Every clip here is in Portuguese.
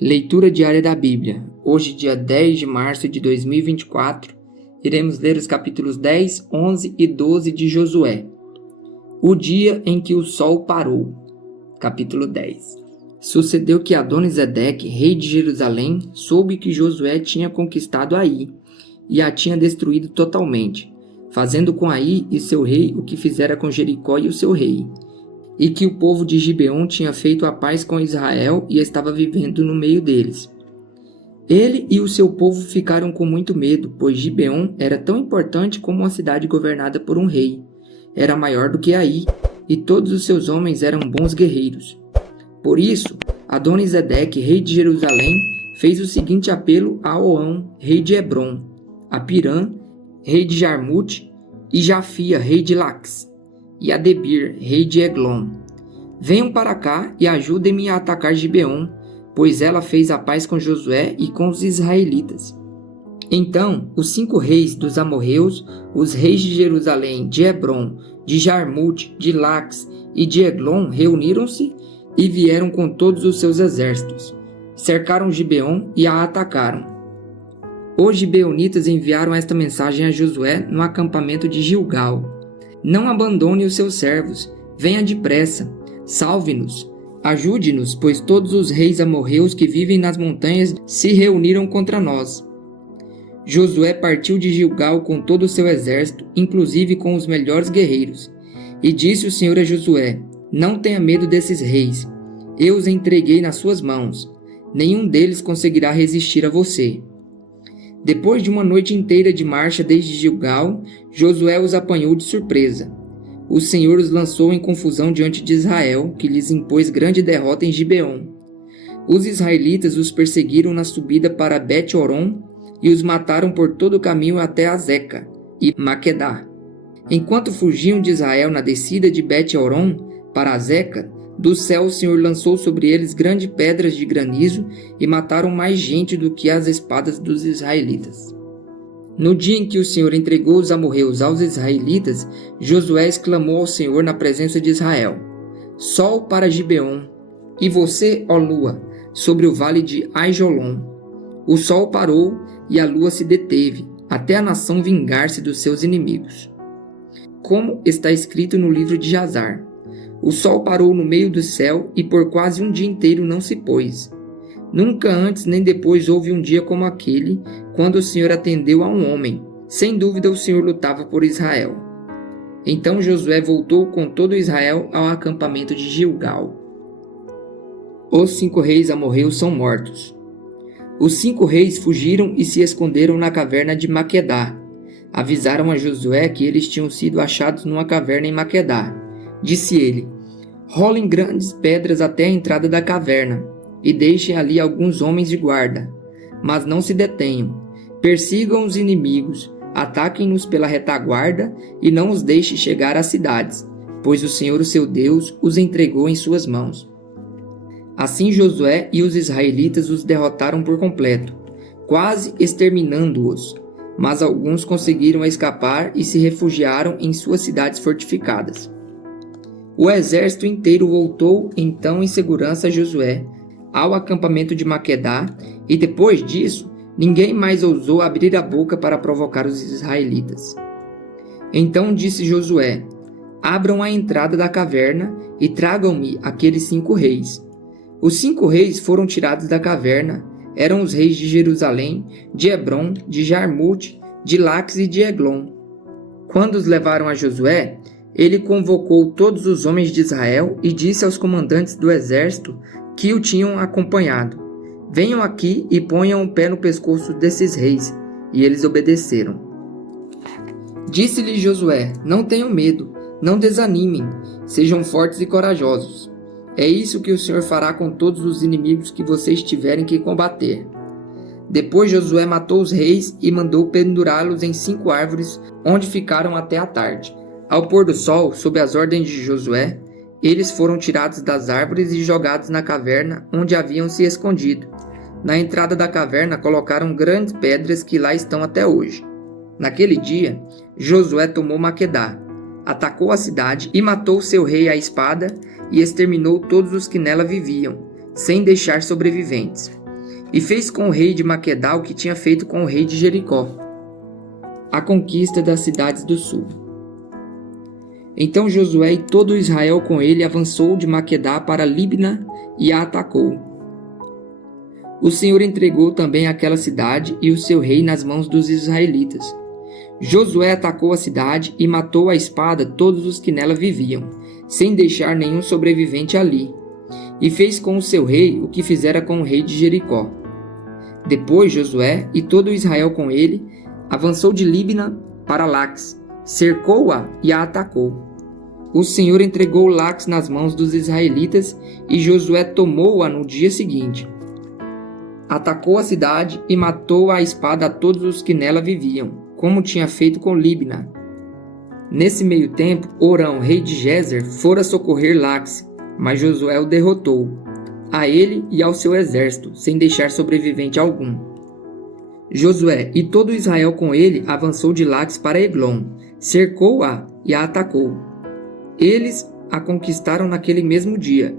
Leitura diária da Bíblia. Hoje, dia 10 de março de 2024, iremos ler os capítulos 10, 11 e 12 de Josué. O dia em que o sol parou. Capítulo 10. Sucedeu que Adoni-Zedeque, rei de Jerusalém, soube que Josué tinha conquistado Ai e a tinha destruído totalmente, fazendo com Ai e seu rei o que fizera com Jericó e o seu rei, e que o povo de Gibeon tinha feito a paz com Israel e estava vivendo no meio deles. Ele e o seu povo ficaram com muito medo, pois Gibeon era tão importante como uma cidade governada por um rei. Era maior do que Ai, e todos os seus homens eram bons guerreiros. Por isso, Adoni-Zedeque, rei de Jerusalém, fez o seguinte apelo a Oão, rei de Hebron, a Pirã, rei de Jarmute, e Jafia, rei de Laques, e a Debir, rei de Eglon: venham para cá e ajudem-me a atacar Gibeon, pois ela fez a paz com Josué e com os israelitas. Então os 5 reis dos amorreus, os reis de Jerusalém, de Hebron, de Jarmute, de Laques e de Eglon, reuniram-se e vieram com todos os seus exércitos. Cercaram Gibeon e a atacaram. Os gibeonitas enviaram esta mensagem a Josué no acampamento de Gilgal: não abandone os seus servos, venha depressa, salve-nos, ajude-nos, pois todos os reis amorreus que vivem nas montanhas se reuniram contra nós. Josué partiu de Gilgal com todo o seu exército, inclusive com os melhores guerreiros. E disse o Senhor a Josué: não tenha medo desses reis, eu os entreguei nas suas mãos, nenhum deles conseguirá resistir a você. Depois de uma noite inteira de marcha desde Gilgal, Josué os apanhou de surpresa. O Senhor os lançou em confusão diante de Israel, que lhes impôs grande derrota em Gibeon. Os israelitas os perseguiram na subida para Bet-Horon e os mataram por todo o caminho até Azeca e Maquedá. Enquanto fugiam de Israel na descida de Bet-Horon para Azeca, do céu o Senhor lançou sobre eles grandes pedras de granizo e mataram mais gente do que as espadas dos israelitas. No dia em que o Senhor entregou os amorreus aos israelitas, Josué exclamou ao Senhor na presença de Israel: sol para Gibeon, e você, ó lua, sobre o vale de Aijolon. O sol parou e a lua se deteve, até a nação vingar-se dos seus inimigos. Como está escrito no livro de Jazar: o sol parou no meio do céu e por quase um dia inteiro não se pôs. Nunca antes nem depois houve um dia como aquele, quando o Senhor atendeu a um homem. Sem dúvida o Senhor lutava por Israel. Então Josué voltou com todo Israel ao acampamento de Gilgal. Os 5 reis amorreus são mortos. Os 5 reis fugiram e se esconderam na caverna de Maquedá. Avisaram a Josué que eles tinham sido achados numa caverna em Maquedá. Disse ele: rolem grandes pedras até a entrada da caverna, e deixem ali alguns homens de guarda. Mas não se detenham. Persigam os inimigos, ataquem-nos pela retaguarda, e não os deixem chegar às cidades, pois o Senhor, o seu Deus, os entregou em suas mãos. Assim Josué e os israelitas os derrotaram por completo, quase exterminando-os. Mas alguns conseguiram escapar e se refugiaram em suas cidades fortificadas. O exército inteiro voltou então em segurança a Josué, ao acampamento de Maquedá, e depois disso, ninguém mais ousou abrir a boca para provocar os israelitas. Então disse Josué: abram a entrada da caverna e tragam-me aqueles 5 reis. Os 5 reis foram tirados da caverna, eram os reis de Jerusalém, de Hebron, de Jarmute, de Laques e de Eglon. Quando os levaram a Josué, ele convocou todos os homens de Israel e disse aos comandantes do exército que o tinham acompanhado: venham aqui e ponham o pé no pescoço desses reis. E eles obedeceram. Disse-lhe Josué: não tenham medo, não desanimem, sejam fortes e corajosos. É isso que o Senhor fará com todos os inimigos que vocês tiverem que combater. Depois Josué matou os reis e mandou pendurá-los em 5 árvores, onde ficaram até a tarde. Ao pôr do sol, sob as ordens de Josué, eles foram tirados das árvores e jogados na caverna onde haviam se escondido. Na entrada da caverna colocaram grandes pedras que lá estão até hoje. Naquele dia, Josué tomou Maquedá, atacou a cidade e matou seu rei à espada e exterminou todos os que nela viviam, sem deixar sobreviventes. e fez com o rei de Maquedá o que tinha feito com o rei de Jericó, a conquista das cidades do sul. Então Josué e todo Israel com ele avançou de Maquedá para Libna e a atacou. O Senhor entregou também aquela cidade e o seu rei nas mãos dos israelitas. Josué atacou a cidade e matou à espada todos os que nela viviam, sem deixar nenhum sobrevivente ali, e fez com o seu rei o que fizera com o rei de Jericó. Depois Josué e todo Israel com ele avançou de Libna para Laques, cercou-a e a atacou. O Senhor entregou Laques nas mãos dos israelitas e Josué tomou-a no dia seguinte. Atacou a cidade e matou à espada a todos os que nela viviam, como tinha feito com Libna. Nesse meio tempo, Orão, rei de Gezer, fora socorrer Laques, mas Josué o derrotou, a ele e ao seu exército, sem deixar sobrevivente algum. Josué e todo Israel com ele avançou de Laques para Eglon, cercou-a e a atacou. Eles a conquistaram naquele mesmo dia.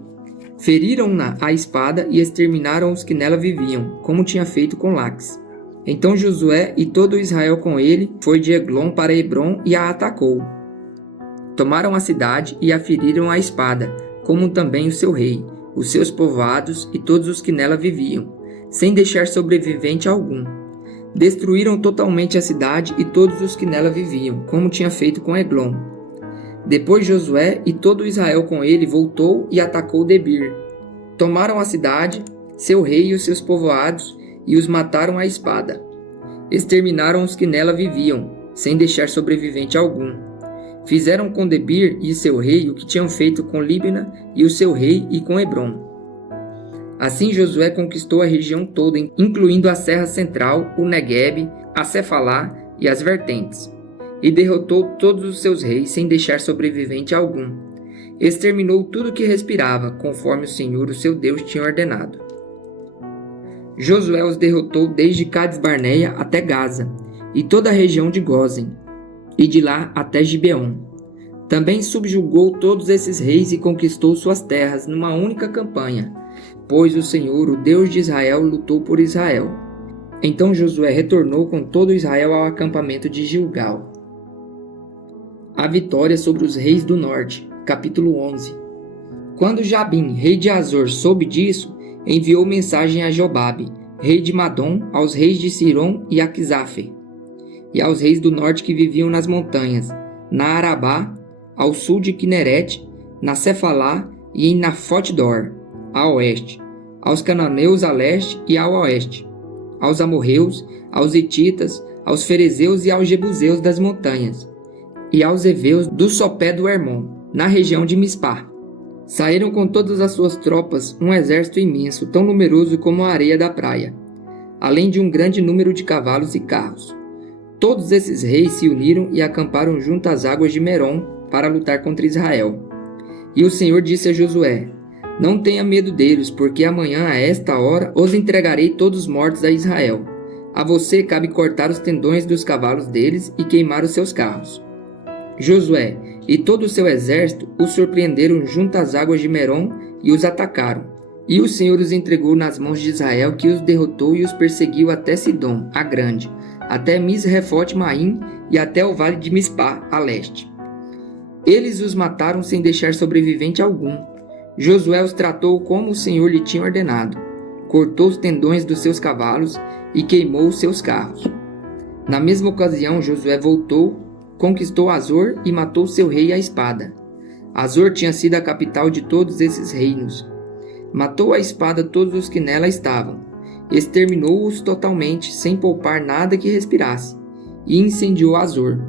Feriram-na à espada e exterminaram os que nela viviam, como tinha feito com Laques. Então Josué e todo Israel com ele foi de Eglon para Hebrom e a atacou. Tomaram a cidade e a feriram à espada, como também o seu rei, os seus povoados e todos os que nela viviam, sem deixar sobrevivente algum. Destruíram totalmente a cidade e todos os que nela viviam, como tinha feito com Eglon. Depois Josué e todo Israel com ele voltou e atacou Debir. Tomaram a cidade, seu rei e os seus povoados, e os mataram à espada. Exterminaram os que nela viviam, sem deixar sobrevivente algum. Fizeram com Debir e seu rei o que tinham feito com Libna e o seu rei e com Hebrom. Assim Josué conquistou a região toda, incluindo a Serra Central, o Neguebe, a Cefalá e as vertentes, e derrotou todos os seus reis sem deixar sobrevivente algum. Exterminou tudo que respirava, conforme o Senhor, o seu Deus, tinha ordenado. Josué os derrotou desde Cades-Barneia até Gaza, e toda a região de Gósen, e de lá até Gibeon. Também subjugou todos esses reis e conquistou suas terras numa única campanha, pois o Senhor, o Deus de Israel, lutou por Israel. Então Josué retornou com todo Israel ao acampamento de Gilgal. A vitória sobre os reis do norte, capítulo 11. Quando Jabim, rei de Azor, soube disso, enviou mensagem a Jobabe, rei de Madom, aos reis de Sirom e Aquisaphe, e aos reis do norte que viviam nas montanhas, na Arabá, ao sul de Quinerete, na Cefalá e em Nafote-dor, a oeste, aos cananeus a leste e ao oeste, aos amorreus, aos hititas, aos ferezeus e aos jebuseus das montanhas, e aos heveus do sopé do Hermon, na região de Mispá. Saíram com todas as suas tropas um exército imenso, tão numeroso como a areia da praia, além de um grande número de cavalos e carros. Todos esses reis se uniram e acamparam junto às águas de Merom para lutar contra Israel. E o Senhor disse a Josué: Não tenha medo deles, porque amanhã a esta hora os entregarei todos mortos a Israel. A você cabe cortar os tendões dos cavalos deles e queimar os seus carros. Josué e todo o seu exército os surpreenderam junto às águas de Merom e os atacaram. E o Senhor os entregou nas mãos de Israel, que os derrotou e os perseguiu até Sidom, a grande, até Misrefote-Maim e até o vale de Mispá, a leste. Eles os mataram sem deixar sobrevivente algum. Josué os tratou como o Senhor lhe tinha ordenado. Cortou os tendões dos seus cavalos e queimou os seus carros. Na mesma ocasião, Josué voltou, conquistou Azor e matou seu rei à espada. Azor tinha sido a capital de todos esses reinos. Matou à espada todos os que nela estavam. Exterminou-os totalmente, sem poupar nada que respirasse, e incendiou Azor.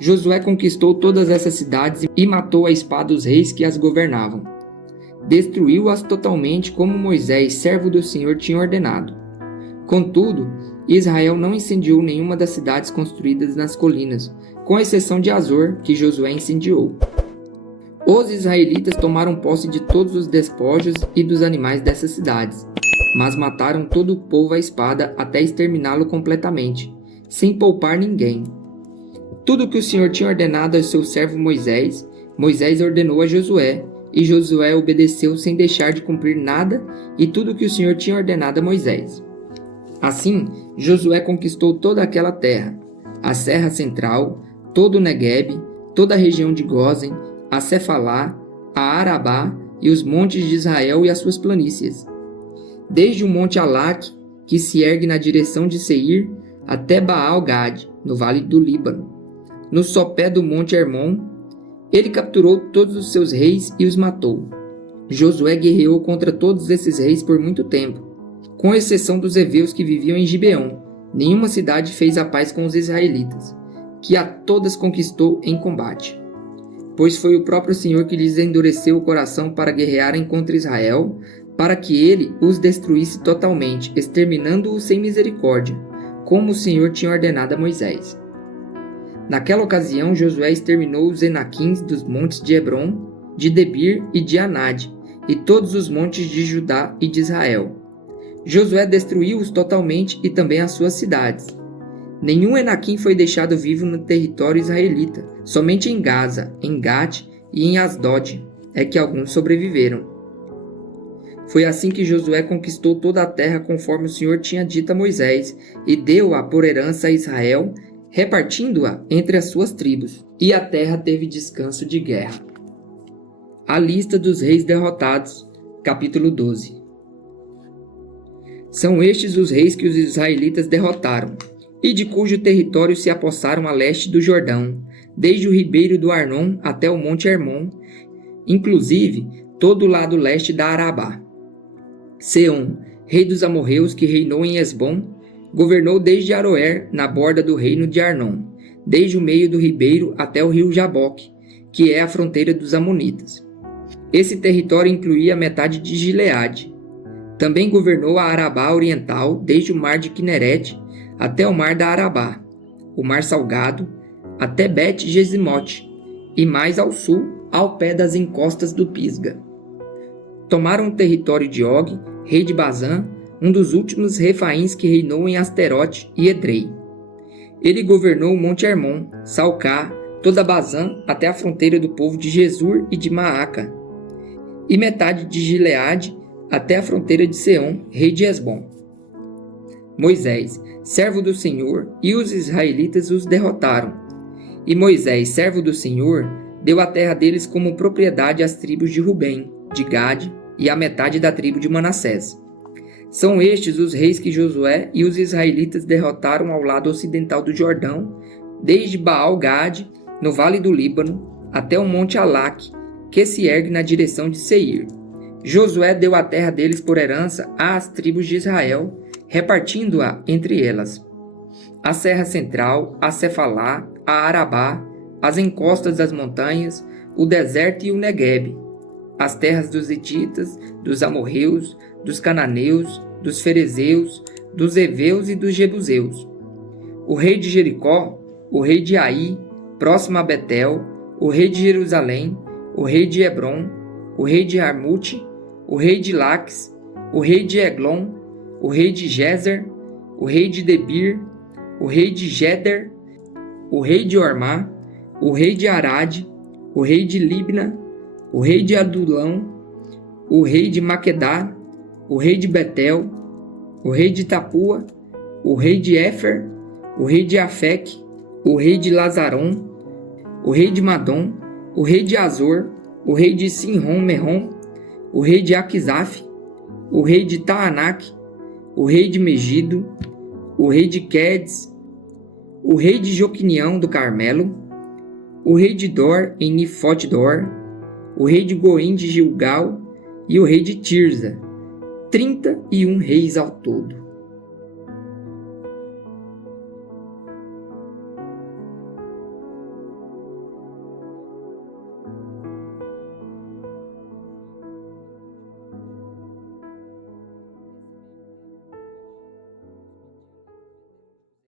Josué conquistou todas essas cidades e matou à espada os reis que as governavam. Destruiu-as totalmente, como Moisés, servo do Senhor, tinha ordenado. Contudo, Israel não incendiou nenhuma das cidades construídas nas colinas, com exceção de Azor, que Josué incendiou. Os israelitas tomaram posse de todos os despojos e dos animais dessas cidades, mas mataram todo o povo à espada até exterminá-lo completamente, sem poupar ninguém. Tudo o que o Senhor tinha ordenado ao seu servo Moisés, Moisés ordenou a Josué, e Josué obedeceu sem deixar de cumprir nada e tudo que o Senhor tinha ordenado a Moisés. Assim, Josué conquistou toda aquela terra, a Serra Central, todo o Neguebe, toda a região de Gósen, a Cefalá, a Arabá e os montes de Israel e as suas planícies. Desde o monte Alaque, que se ergue na direção de Seir, até Baal-Gade, no vale do Líbano. No sopé do monte Hermon, ele capturou todos os seus reis e os matou. Josué guerreou contra todos esses reis por muito tempo, com exceção dos heveus que viviam em Gibeon. Nenhuma cidade fez a paz com os israelitas, que a todas conquistou em combate. Pois foi o próprio Senhor que lhes endureceu o coração para guerrearem contra Israel, para que ele os destruísse totalmente, exterminando-os sem misericórdia, como o Senhor tinha ordenado a Moisés. Naquela ocasião, Josué exterminou os Enaquins dos montes de Hebron, de Debir e de Anade, e todos os montes de Judá e de Israel. Josué destruiu-os totalmente e também as suas cidades. Nenhum Enaquim foi deixado vivo no território israelita, somente em Gaza, em Gate e em Asdod é que alguns sobreviveram. Foi assim que Josué conquistou toda a terra conforme o Senhor tinha dito a Moisés e deu-a por herança a Israel, repartindo-a entre as suas tribos. E a terra teve descanso de guerra. A lista dos reis derrotados, capítulo 12. São estes os reis que os israelitas derrotaram, e de cujo território se apossaram a leste do Jordão, desde o ribeiro do Arnon até o monte Hermon, inclusive todo o lado leste da Arabá. Seom, rei dos amorreus que reinou em Esbom, governou desde Aroer, na borda do reino de Arnon, desde o meio do ribeiro até o rio Jaboque, que é a fronteira dos amonitas. Esse território incluía metade de Gileade. Também governou a Arabá Oriental, desde o mar de Quinerete até o mar da Arabá, o mar Salgado, até Bet-Gesimote, e mais ao sul, ao pé das encostas do Pisga. Tomaram o território de Og, rei de Bazã, um dos últimos refaíns que reinou em Asterote e Edrei. Ele governou o monte Hermon, Salcá, toda Bazã até a fronteira do povo de Jesur e de Maaca, e metade de Gileade até a fronteira de Seom, rei de Esbom. Moisés, servo do Senhor, e os israelitas os derrotaram. E Moisés, servo do Senhor, deu a terra deles como propriedade às tribos de Rubem, de Gade e à metade da tribo de Manassés. São estes os reis que Josué e os israelitas derrotaram ao lado ocidental do Jordão, desde Baal-Gade, no vale do Líbano, até o monte Alaque, que se ergue na direção de Seir. Josué deu a terra deles por herança às tribos de Israel, repartindo-a entre elas: a Serra Central, a Cefalá, a Arabá, as encostas das montanhas, o deserto e o Neguebe, as terras dos hititas, dos amorreus, dos cananeus, dos ferezeus, dos heveus e dos jebuseus. O rei de Jericó, o rei de Ai, próximo a Betel, o rei de Jerusalém, o rei de Hebron, o rei de Armute, o rei de Laques, o rei de Eglon, o rei de Gezer, o rei de Debir, o rei de Geder, o rei de Ormá, o rei de Arade, o rei de Libna, o rei de Adulão, o rei de Maquedá, o rei de Betel, o rei de Tapua, o rei de Éfer, o rei de Afec, o rei de Lazaron, o rei de Madom, o rei de Azor, o rei de Sinrom-Merom, o rei de Aquisaf, o rei de Taanac, o rei de Megido, o rei de Quedes, o rei de Joquinião do Carmelo, o rei de Dor em Nifot-Dor, o rei de Goim de Gilgal e o rei de Tirza, 31 reis ao todo.